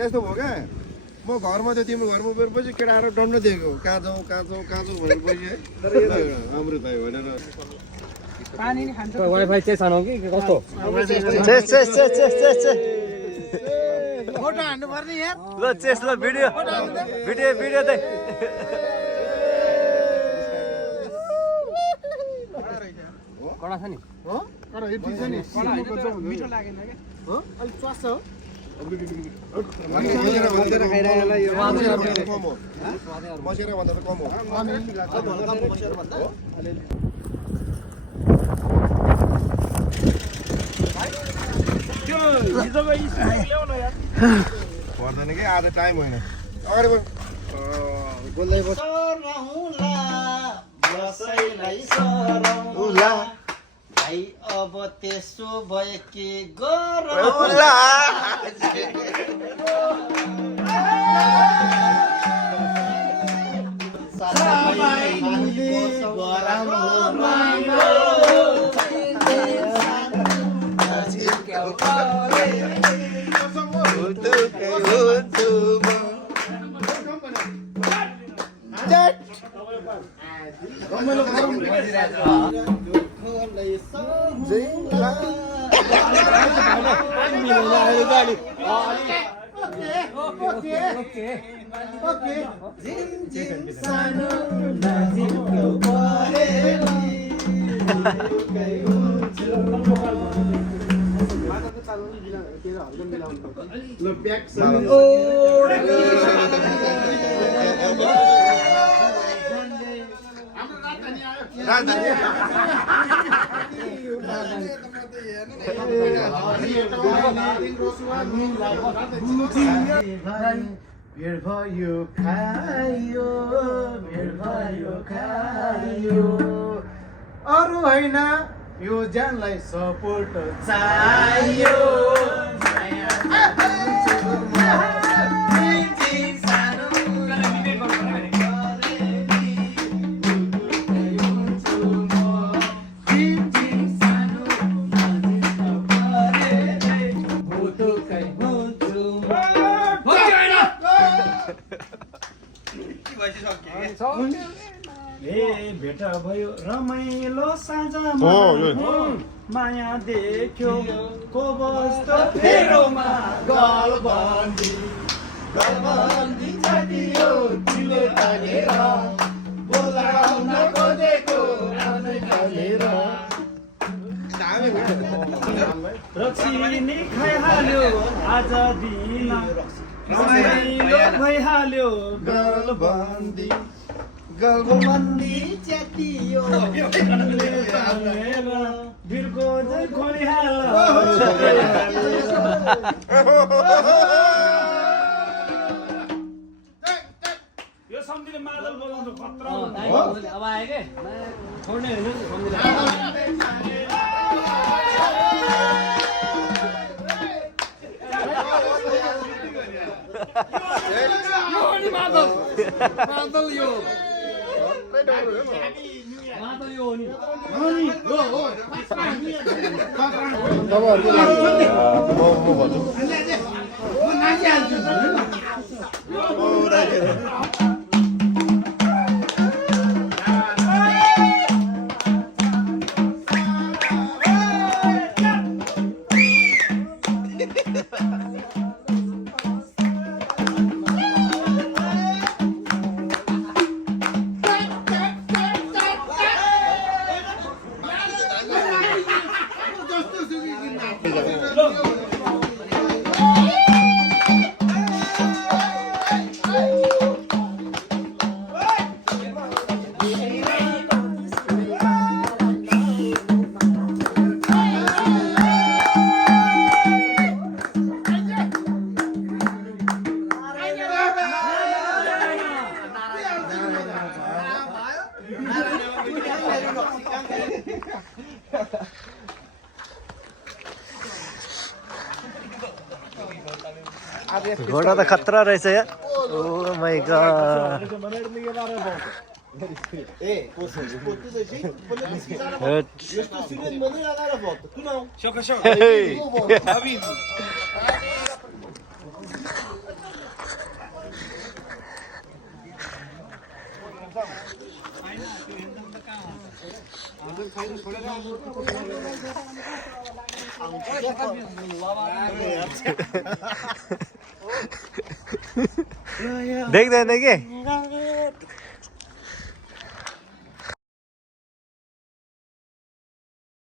यस्तो भयो क्या म घरमा थियो तिम्रो घरमा गएपछि केटाहरू डन्ड दिएको कहाँ जाउँ भनेर पछि हाम्रो भाइ भनेर वाइफाई चाहिँ छैन कि कस्तो फोटो हान्नु पर्ने यार ल चेस ल भिडियो चाहिँ कडा छ नि हो तर यति छ नि मिठो लागेन के हो अलि स्वास हो बसेर भन्दा त कम हो पर्दैन कि आज टाइम होइन अगाडि बोल्दै बस भाइ अब त्यसो भए के गरौँ भेट भयो खायो अरू होइन यो जानलाई सपोर्ट चाहियो भेट भयो रमाइलो साँझमा माया देख्यो को बस्तो फेरोमा गलबन्दी छाडियो तिमीले तानेर बोलाउन खोजेको तानेर रक्सी खाइहाल्यो आज दिन रमाइलो भइहाल्यो गलबन्दी च्यातियो बिर्को चाहिँ खोलिहाल्यो यो सम्झिले मादल बजाउँछ खतरा अब आयो के छोड्ने होइन मादल यो घोडा त खतरा रहेछ यार ओ माय गॉड ए पोते जशी पण दिसायला हेट. यस्तो सिरियस मध्ये आला फक्त तू नाव देख्दैन के